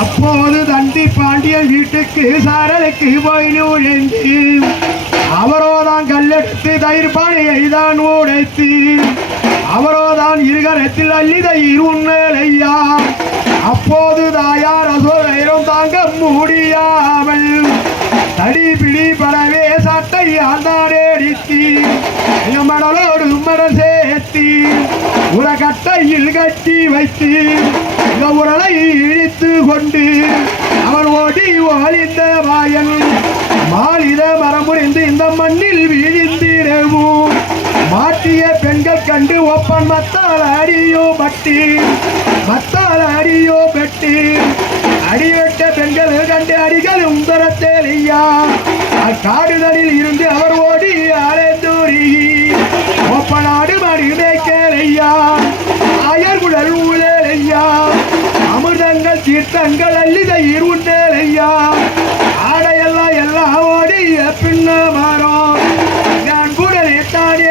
அப்போது தண்டி பாண்டிய வீட்டுக்கு சாரலுக்கு போய் நுழைந்து அவரோதான் கல்லெடுத்து தயிர் பானையை தான் உடைத்து அவரோதான் இருகரத்தில் அள்ளி தயிர் உண்மையா அப்போது தாயார் அசோதையிலும் தாங்க முடியாமல் தடி பிடி படவே சட்டை ஆண்டாடே அடித்து மடலோடு மனசே சேர்த்து உலகட்டையில் கட்டி வைத்து இந்த உரலை இழித்து கொண்டு அவன் ஓடி ஒழிந்த வாயன் மாலித மரமுறிந்து இந்த மண்ணில் வீழ்ந்திடவும் மாட்டிய பெண்கள் கண்டு ஒப்பன் மத்தால் அடியோ பட்டி மத்தால் அடியோ பெட்டி. அடிவெட்ட பெண்கள் கண்டு அடிகள் உந்தரத்தேலையா காடுதலில் இருந்து அவர் ஓடி அலைந்து ஐயா அயர்குழல் ஊழல் ஐயா அமிர்தங்கள் தீர்த்தங்கள் அள்ளி தயிர் ஐயா ஆடையெல்லாம் எல்லாம் ஓடிய பின்ன மரம் நான் கூட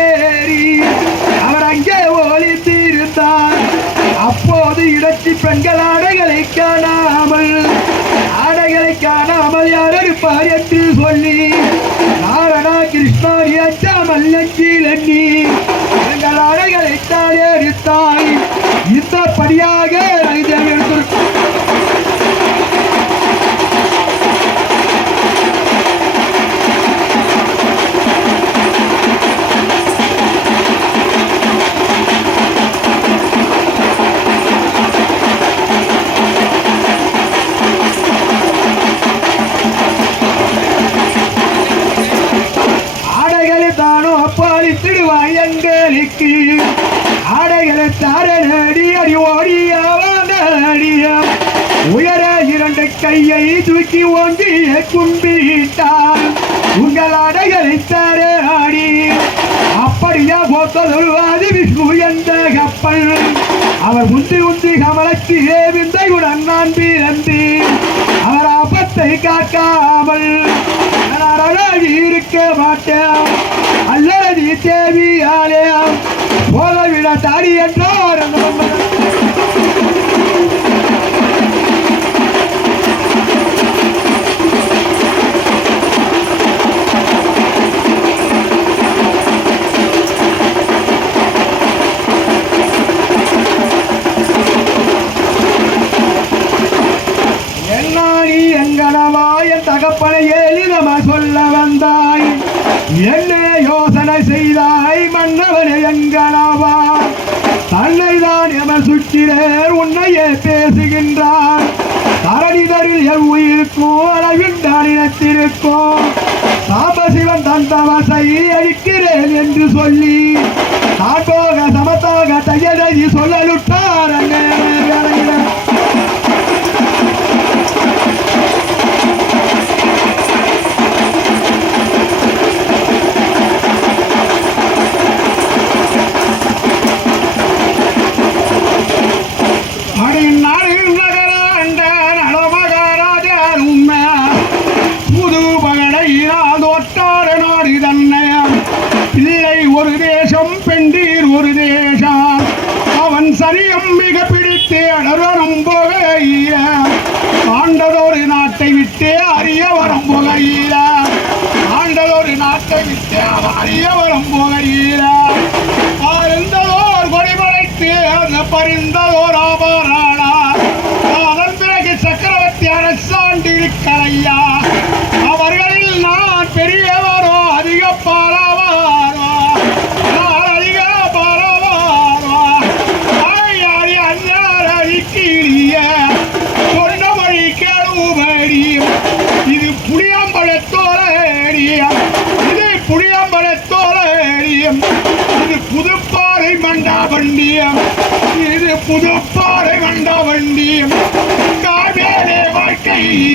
ஏறி அவர் அங்கே ஒளித்திருந்தார். அப்போது இடத்தி பெண்கள் ஆடைகளை காணாமல் ஆடைகளை காணாமல் யார் இருப்பார் என்று சொல்லி நாரணா கிருஷ்ணா அச்சாமல் நெஞ்சில் எண்ணி எங்கள் ஆடைகளை தானே எடுத்தாய் இந்த படியாக இதை எடுத்து கும்பிட்டார் உங்கள் ஆடைகளை தார ஆடி. அப்படியா போத்தொழுவாது விஷ்ணு என்ற கப்பல்? அவர் உந்தி உந்தி கமலத்து ஏவிந்தையுடன் நான் பிறந்தேன் அவர் ஆபத்தை காக்காமல் இருக்க மாட்டேன் அல்லது தேவியாலே போலவிட தாடி என்றார் அந்த தன்னை தான் எமன் சுற்றினர் உன்னையே பேசுகின்றார் தரணிதரில் என் உயிருக்கும் அளவின்றான் இனத்திருக்கும் தன் தந்தவசை அழிக்கிறேன் என்று சொல்லி தாட்டோக சமத்தாக தையலி சொல்லலுட்டார் அண்ணன்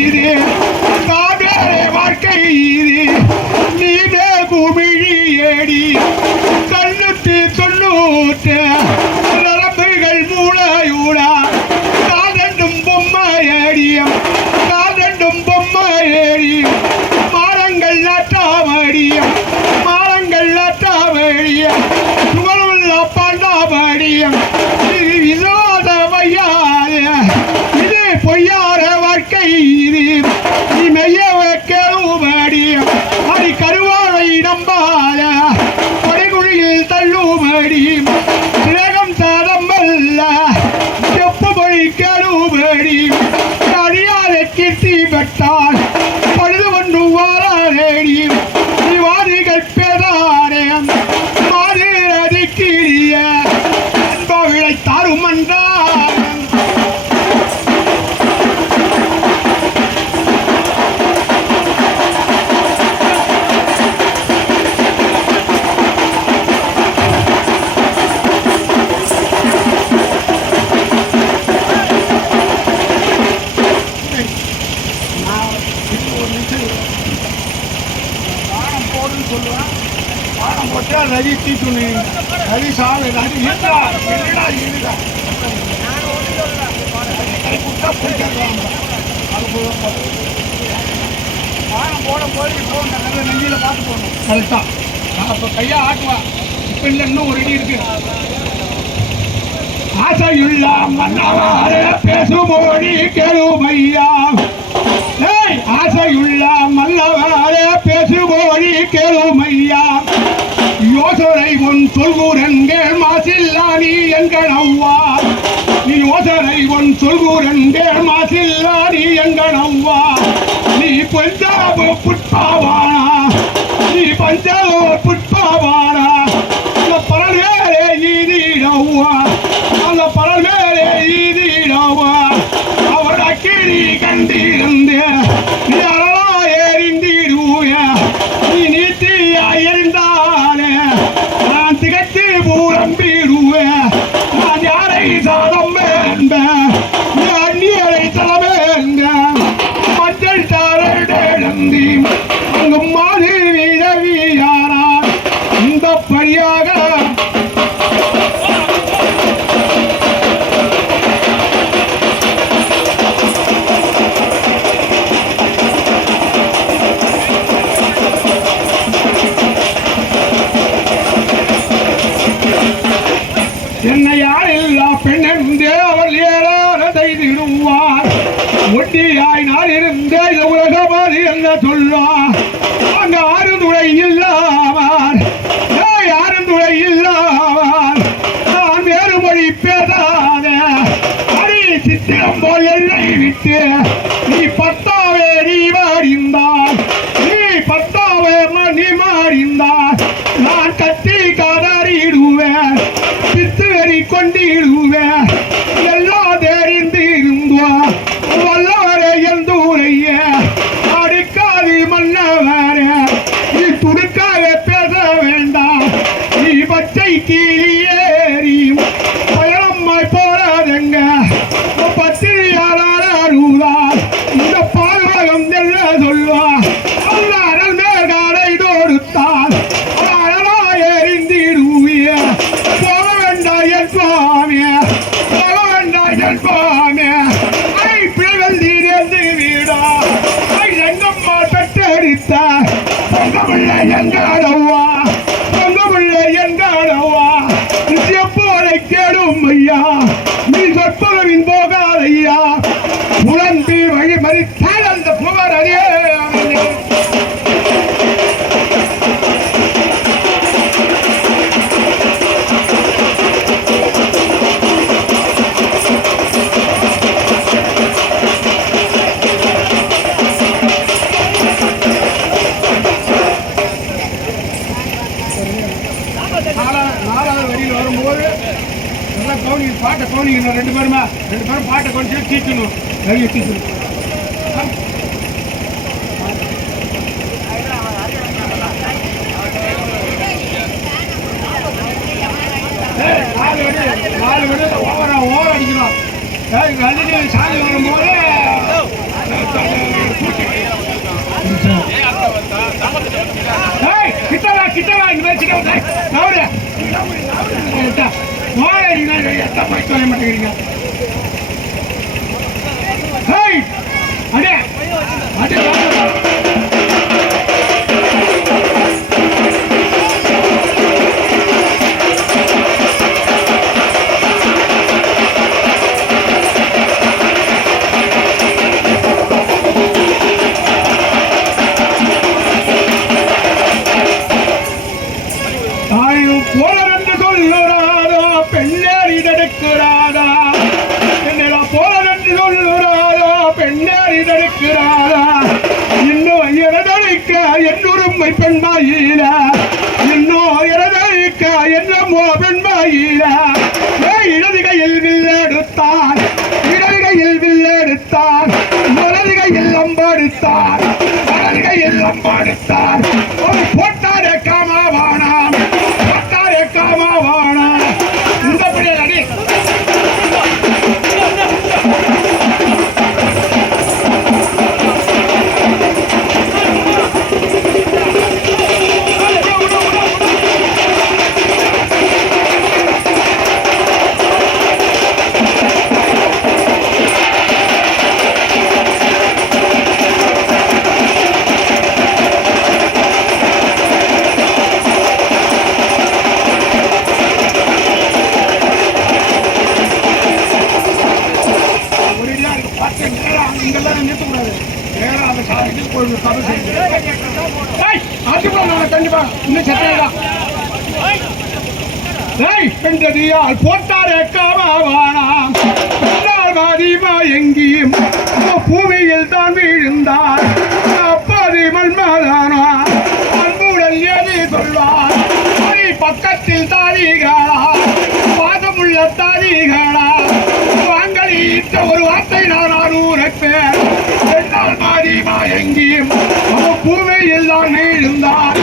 வாழ்க்கை காவேரே வாழ்க்கை இது நீவே ஏடி நதி தீத்துணி நதி சாலை நதி இருக்கா என்னடா இருக்கா கரெக்டா நான் அப்ப கையா ஆட்டுவா இன்னும் ஒரு அடி இருக்கு ஆசையுள்ள மன்னவாறு பேசுமோடி கெழுமையா ஆசையுள்ள மல்லவாறு பேசுமோடி கெழுமையா யோசனை உன் சொல்குரங்கள் மாசில்லா நீ எங்கள் அவ்வா நீ யோசனை உன் சொல்குரங்கள் மாசில்லா நீ எங்கள் அவ்வா நீ பஞ்சாப புட்பாவானா. நீ பஞ்சாப புட்பாவானா சித்திரம் போல் எல்லை விட்டு நீ பத்தாவே நீ மாறிந்தார் நீ பத்தாவே மணி மாறிந்தார் நான் கத்தி காதாரிடுவேன் சித்துவரி கொண்டிடுவேன். எல்லாம் தெரிந்து இருந்தோ வல்லவரே எந்தூரைய? அடிக்காது மன்னவரே நீ துடுக்காக பேச வேண்டாம். நீ பச்சை கீழியே பொங்கமில்லை போனீங்க ரெண்டு பேருமா? ரெண்டு பேரும் பாட்டை கொஞ்சம் தீக்கணும் நிறைய தீக்கணும் நாலு வரி ஓவரா ஓவர் அடிக்கணும். ஏய், கல்லுக்கு வரும்போது கிட்டவா கிட்டவா இந்த மாதிரி வந்து நவரு நோயா எத்த போய் சொல்ல மாட்டேங்கிறீங்க. என்னுரிமை பெண்மாயில இன்னோ எனதழிக்க என்னமோ பெண்மாயில. இடது கையில் வில்லெடுத்தான் இடது கையில் வில்லெடுத்தான் வலது கையில் அம்படுத்தான் வலது கையில் அம்படுத்தான். ஒரு கதை செய்யுங்க. ஏய், அதுக்குள்ள நான் கண்டிப்பா இன்னும் செத்தா ஏய் பெண்டடியால் போட்டாரே காவானாம் பெண்ணால் எங்கேயும் பூமியில் தான் விழுந்தார். அப்பாதி மண்மதானா அன்புடன் ஏது சொல்வார் பக்கத்தில் தாரீகா எங்கேயும் பூமியில் தான் இருந்தார்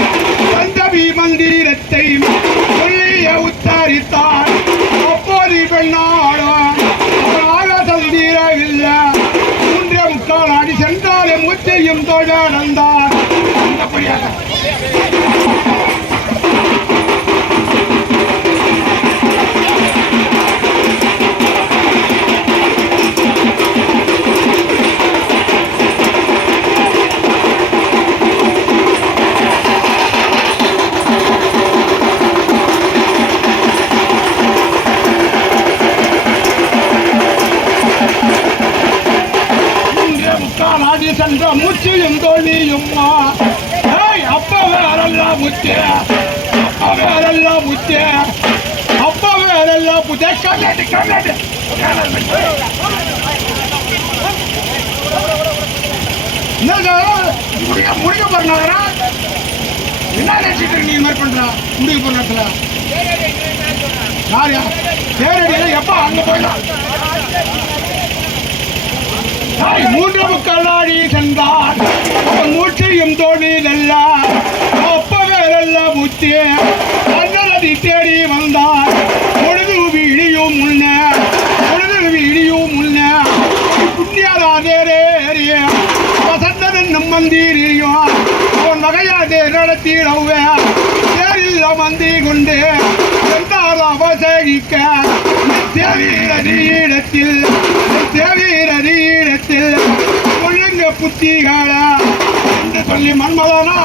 பஞ்சமி மந்திரத்தை மூன்றே முக்கால் சென்ற முச்சியும் தோழியும்மா ஏய் அப்ப வேறல்ல முச்சே அப்ப வேறல்ல முச்சே அப்ப வேறல்ல முச்சே கண்ணாடி கண்ணாடி. என்ன நினைச்சிட்டு நீ இந்த மாதிரி பண்றா? முடிக்க போற நேரத்துல யார் யார்? தேரடியில எப்ப அங்க போயிடலாம். மூன்று முக்கல்லாடி சென்றார். அவன் மூச்சையும் தோழிலல்ல ஒப்பவேரல்ல முத்தி அண்ணனதி தேடி வந்தார். பொழுது வீடியும் முன்னே பொழுது வீடியும் முன்ன புண்ணியராதேரேறிய வசந்தன் நம்மந்தீரியும் அவன் நகையாதே நடத்திடவே தேரில் அமர்ந்தி கொண்டு சென்றார் அவசகிக்க தேவீரடியிடத்தில் நீடத்தில் ஒழுங்க புத்திகளா என்று சொல்லி மன்மதனா.